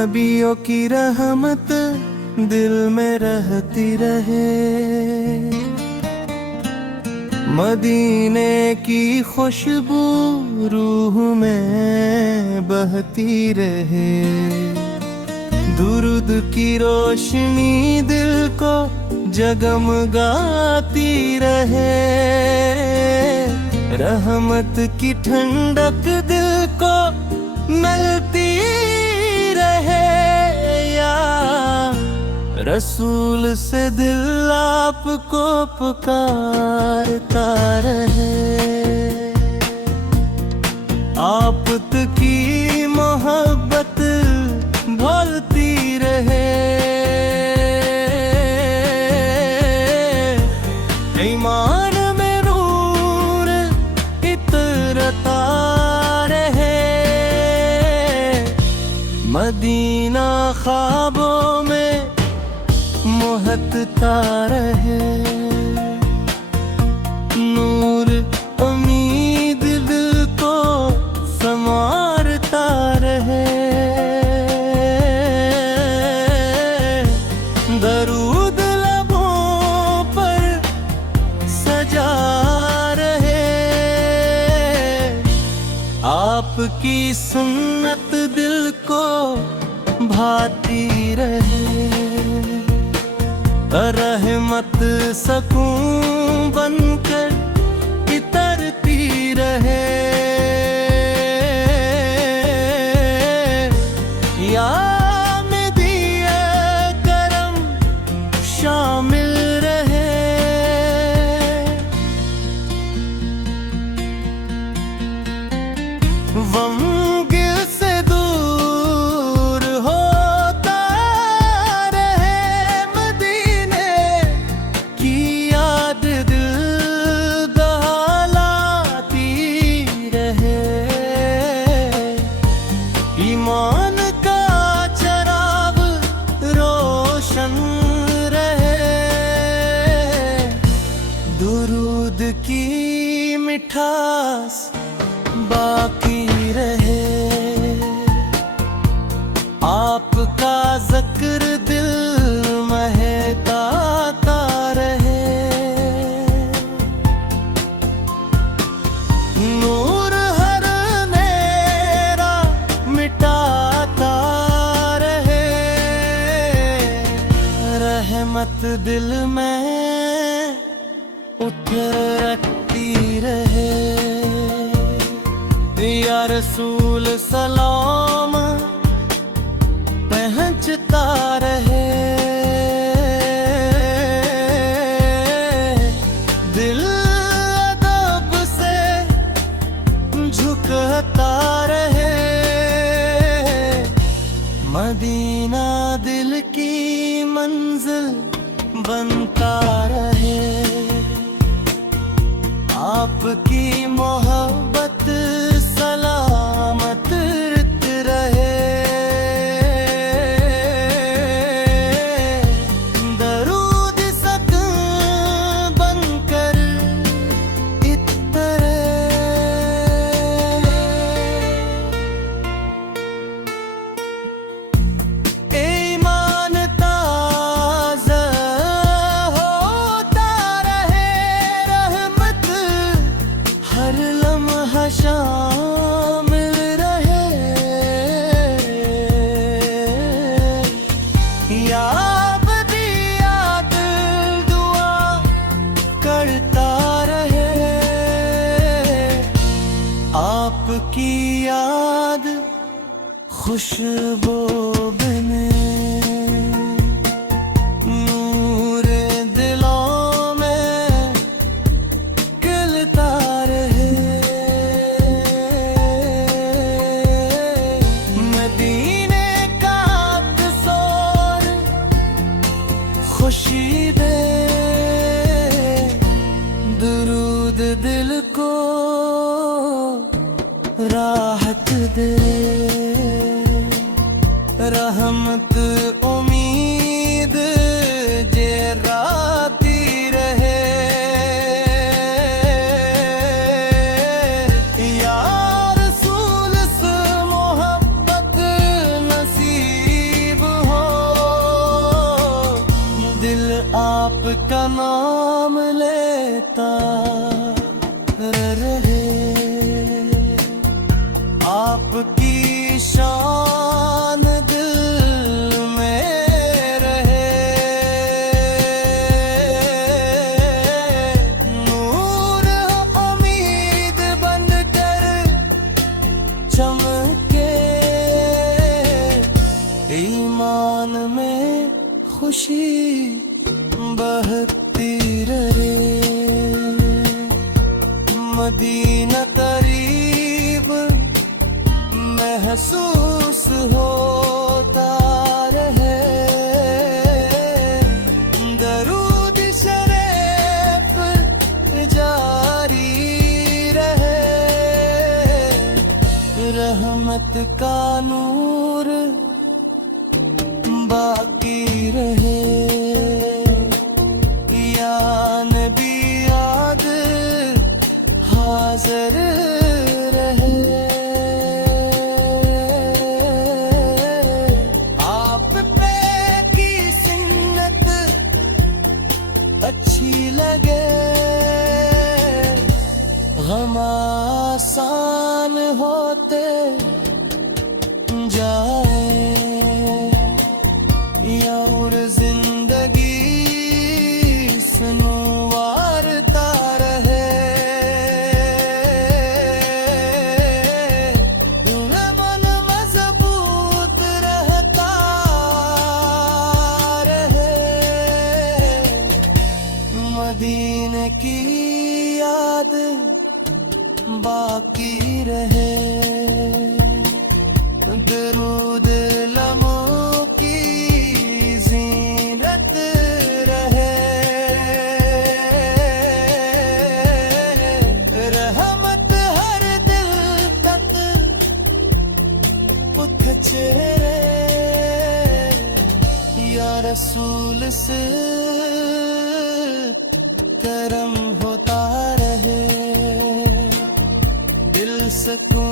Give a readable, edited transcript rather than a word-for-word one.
नबियों की रहमत दिल में रहती रहे, मदीने की खुशबू रूह में बहती रहे। दुरूद की रोशनी दिल को जगमगाती रहे, रहमत की ठंडक दिल को मिलती रहे। या रसूल से दिल आपको पुकारता रहे, आप की मोहब्बत भोलती रहे। ईमान में नूर इतरता रहे, मदीना ख्वाबों में मोहकता रहे। नूर उम्मीद दिल को संवारता रहे, दरूद लबों पर सजा रहे। आपकी सुन्नत दिल को भाती रहे, रहमत सकून बनकर इतरती रहे। या में दिए करम शामिल रहे, वंगिल से दूर होता रहे, मदीने की याद दिल दहलाती रहे। ईमान का चराग रोशन रहे, दुरूद की मिठास बाकी रहे। आपका ज़िक्र दिल महकाता रहे, नूर हर अंधेरा मिटाता रहे। रहमत दिल में उतरती रहे, या रसूल सलाम पहुंचता रहे। दिल अदब से झुकता रहे, मदीना दिल की मंजिल बनता रहे। आपकी मोहब्बत सलामत रहे, दरूद सक बनकर इतरे। ईमान ताज़ा होता रहे, रहमत हर लम्हा शामिल रहे। या अब्दी याद दुआ करता रहे, आपकी याद खुशबू बने। नूर दिलों में खिलता रहे, मदीने का तस्वर खुशी दे। दुरूद दिल को राहत दे, रहमत उम्मीद जराती रहे। या रसूल से मोहब्बत नसीब आपका नाम लेता रहे, आपकी शान दिल में रहे। नूर उम्मीद बनकर चमके, ईमान में खुशी बहती रहे। मदीना करीब महसूस होता रहे। दरूद शरीफ जारी रहे। रहमत का नूर बाकी रहे। या नबी याद हाज़िर रहे। आप पे की सुन्नत अच्छी लगे, गम आसान होते जाए। और जिंदगी सुनवारता रहे। मन मजबूत रहता रहे। मदीने की याद बाकी रहे। दरूद लम्हों की ज़ीनत रहे। रहमत हर दिल तक पहुँचे। या रसूल से करम होता रहे। दिल सकून